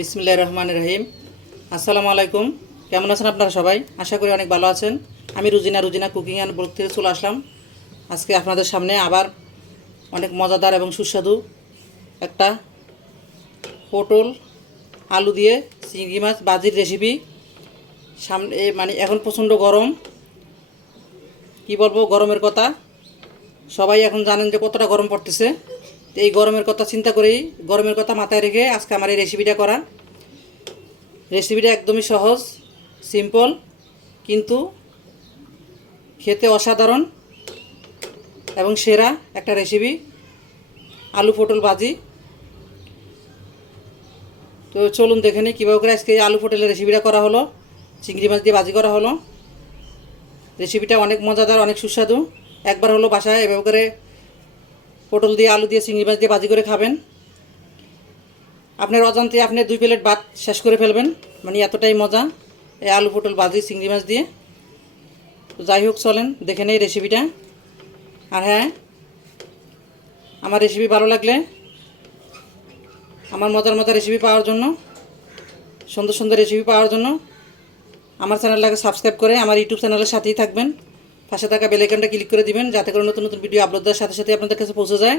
বিসমিল্লাহির রহমানির রহিম। আসসালামু আলাইকুম। কেমন আছেন আপনারা সবাই? আশা করি অনেক ভালো আছেন। আমি রুজিনা কুকিং অ্যান্ড ব্লগ থেকে চলে আসলাম আজকে আপনাদের সামনে আবার অনেক মজাদার এবং সুস্বাদু একটা পটল আলু দিয়ে চিংড়ি মাছ ভাজির রেসিপি। সামনে মানে এখন প্রচণ্ড গরম, কি বলবো, গরমের কথা সবাই এখন জানেন যে কতটা গরম পড়তেছে। তো এই গরমের কথা চিন্তা করেই, গরমের কথা মাথায় রেখে আজকে আমার এই রেসিপিটা করা। রেসিপিটা একদমই সহজ, সিম্পল, কিন্তু খেতে অসাধারণ এবং সেরা একটা রেসিপি, আলু পটল ভাজি। তো চলুন দেখে নিই কীভাবে করে আজকে আলু পটলের রেসিপিটা করা হলো, চিংড়ি মাছ দিয়ে ভাজি করা হলো। রেসিপিটা অনেক মজাদার, অনেক সুস্বাদু। একবার হলো বাসায় এভাবে করে পটল দিয়ে আলু দিয়ে চিংড়ি মাছ দিয়ে ভাজি করে খাবেন, আপনার অজান্তে আপনি 2 প্লেট ভাত শেষ করে ফেলবেন, মানে এতটাই মজা এই আলু পটল ভাজি চিংড়ি মাছ দিয়ে। তো যাই হোক, চলেন দেখে নেই রেসিপিটা। আর হ্যাঁ, আমার রেসিপি ভালো লাগলে, আমার মজার রেসিপি পাওয়ার জন্য, সুন্দর সুন্দর রেসিপি পাওয়ার জন্য আমার চ্যানেলটাকে সাবস্ক্রাইব করে আমার ইউটিউব চ্যানেলের সাথেই থাকবেন। পাশে থাকা বেল আইকনটা ক্লিক করে দিবেন, যাতে করে নতুন নতুন ভিডিও আপলোড দেওয়ার সাথে সাথে আপনাদের কাছে পৌঁছে যায়।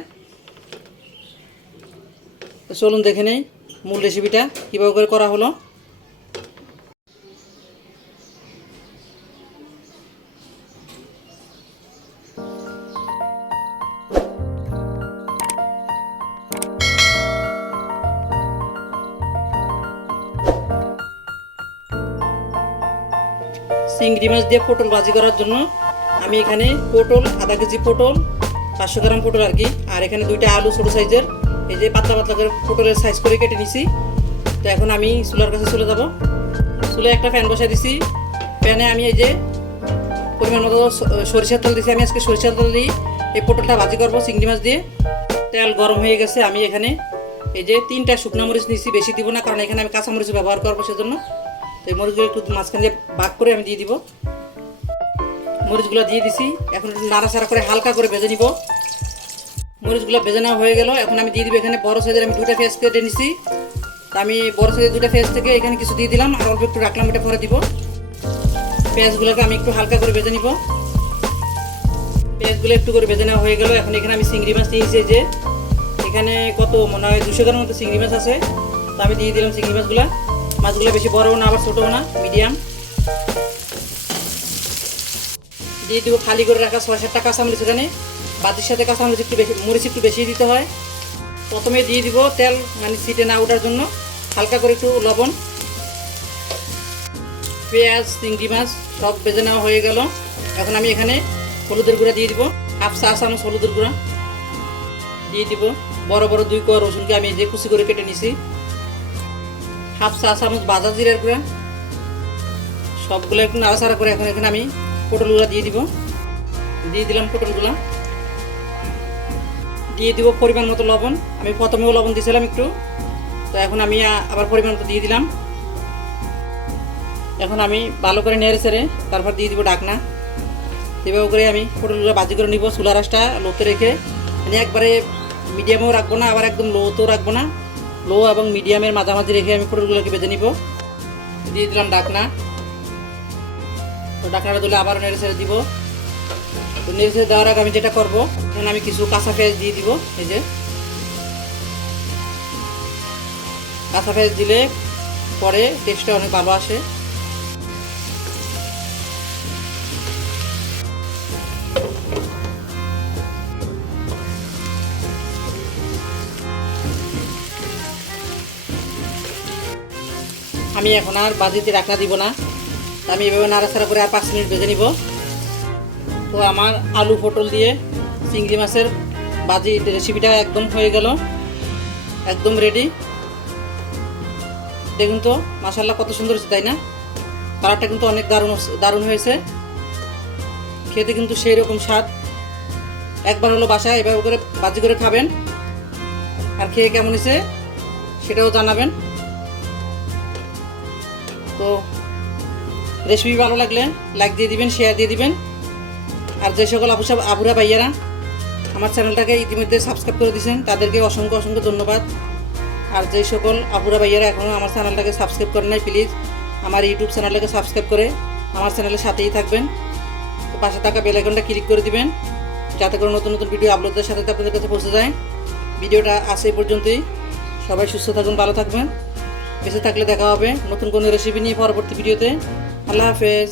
তো চলুন দেখে নেই মূল রেসিপিটা কীভাবে করে করা হলো। চিংড়ি মাছ দিয়ে পটল ভাজি করার জন্য আমি এখানে পটল আধা কেজি, পটল 500 গ্রাম পটল আর কি, আর এখানে 2টা আলু ছোটো সাইজের, এই যে পাতলা পাতলা করে পটলের সাইজ করে কেটে নিছি। তো এখন আমি চুলার কাছে চলে যাব। চুলে একটা প্যান বসাই দিছি। প্যানে আমি এই যে পরিমাণ মতো সরিষার তেল দিছি। আমি আজকে সরিষার তেল দিয়ে এই পটলটা ভাজি করবো চিংড়ি মাছ দিয়ে। তেল গরম হয়ে গেছে। আমি এখানে এই যে 3টা শুকনো মরিচ নিছি, বেশি দিব না, কারণ এখানে আমি কাঁচা মরিচ ব্যবহার করবো সেজন্য। তো এই মরিচগুলো একটু মাঝখান দিয়ে ভাগ করে আমি দিয়ে দিব। মরিচগুলো দিয়ে দিছি। এখন একটু নাড়াচাড়া করে হালকা করে ভেজে নিব। মরিচগুলো ভেজে নেওয়া হয়ে গেল। এখন আমি দিয়ে দিব এখানে বড় সাইজের আমি 2টা পেঁয়াজ কেটে নিছি। তো আমি বড় সাইজের 2টা পেঁয়াজ থেকে এখানে কিছু দিয়ে দিলাম, আর অল্প একটু রাখলাম, এটা পরে দিব। পেঁয়াজগুলোকে আমি একটু হালকা করে ভেজে নিব। পেঁয়াজগুলো একটু করে ভেজে নেওয়া হয়ে গেল। এখন এখানে আমি চিংড়ি মাছ নিয়েছি, যে এখানে কত মনে হয় 200 গ্রাম মতো চিংড়ি মাছ আছে। তো আমি দিয়ে দিলাম চিংড়ি মাছগুলো। মাছগুলো বেশি বড়ও না আবার ছোটও না, মিডিয়াম। দিয়ে দিব খালি করে রাখা 6-7টা কাঁচামরিচ। এখানে ভাজির সাথে কাঁচামরিচ একটু বেশি, মরিচ একটু বেশি দিতে হয়। প্রথমে দিয়ে দিব তেল, মানে ছিটে না ওঠার জন্য হালকা করে একটু লবণ। পেঁয়াজ চিংড়ি মাছ সব ভেজে নেওয়া হয়ে গেল। এখন আমি এখানে হলুদের গুঁড়া দিয়ে দিব, 1/2 চা চামচ হলুদের গুঁড়া দিয়ে দিব। বড় বড় 2 কোয়া রসুনকে আমি যে কুচি করে কেটে নিছি, 1/2 চা চামচ ভাজা জিরার গুঁড়া। সবগুলো একটু নাড়াচাড়া করে এখন এখানে আমি পটলগুলো দিয়ে দিব। দিয়ে দিলাম পটলগুলো। দিয়ে দিব পরিমাণ মতো লবণ। আমি প্রথমেও লবণ দিয়েছিলাম একটু, তো এখন আমি আবার পরিমাণ মতো দিয়ে দিলাম। এখন আমি ভালো করে নেড়ে ছেড়ে তারপর দিয়ে দিব ঢাকনা। এভাবে করে আমি পটলগুলো ভাজি করে নিব, চুলার আঁচটা লোতে রেখে। মানে একবারে মিডিয়ামেও রাখবো না, আবার একদম লোতেও রাখবো না, লো এবং মিডিয়ামের মাঝামাঝি রেখে আমি পটলগুলোকে ভেজে নিব। দিয়ে দিলাম ঢাকনা। তো ঢাকনাটা দিলে আবার নেড়ে ছেড়ে দিব। তো নেড়ে ছেড়ে দেওয়ার আগে আমি যেটা করবো, এখন আমি কিছু কাঁচা পেঁয়াজ দিয়ে দিব। এই যে কাঁচা পেঁয়াজ দিলে পরে টেস্টটা অনেক ভালো আসে। আমি এখন আর ভাজিতে ঢাকনা দিব না, আমি এভাবে নাড়াচাড়া করে আর 5 মিনিট ভেজে নিব। তো আমার আলু পটল দিয়ে চিংড়ি মাছের ভাজি রেসিপিটা একদম হয়ে গেল, একদম রেডি। দেখুন তো মাশাআল্লাহ কত সুন্দর হয়েছে, তাই না? কালারটা কিন্তু অনেক দারুণ হয়েছে। খেতে কিন্তু সেই রকম স্বাদ। একবার হলো বাসায় এভাবে করে ভাজি করে খাবেন, আর খেয়ে কেমন হয়েছে সেটাও জানাবেন। তো রেসিপি ভালো লাগলে লাইক দিয়ে দিবেন, শেয়ার দিয়ে দিবেন। আর যে সকল আপুরা ভাইয়ারা আমার চ্যানেলটাকে ইতিমধ্যে সাবস্ক্রাইব করে দিয়েছেন, তাদেরকে অসংখ্য ধন্যবাদ। আর যে সকল আপুরা ভাইয়ারা এখনও আমার চ্যানেলটাকে সাবস্ক্রাইব করেন নাই, প্লিজ আমার ইউটিউব চ্যানেলটাকে সাবস্ক্রাইব করে আমার চ্যানেলের সাথেই থাকবেন। তো পাশে থাকা বেল আইকনটা ক্লিক করে দিবেন, যাতে করে নতুন নতুন ভিডিও আপলোডের সাথে আপনাদের কাছে পৌঁছে যায়। ভিডিওটা আজ এই পর্যন্তই। সবাই সুস্থ থাকুন, ভালো থাকবেন। বেঁচে থাকলে দেখা হবে নতুন কোনো রেসিপি নিয়ে পরবর্তী ভিডিওতে। আল্লাহ হাফেজ।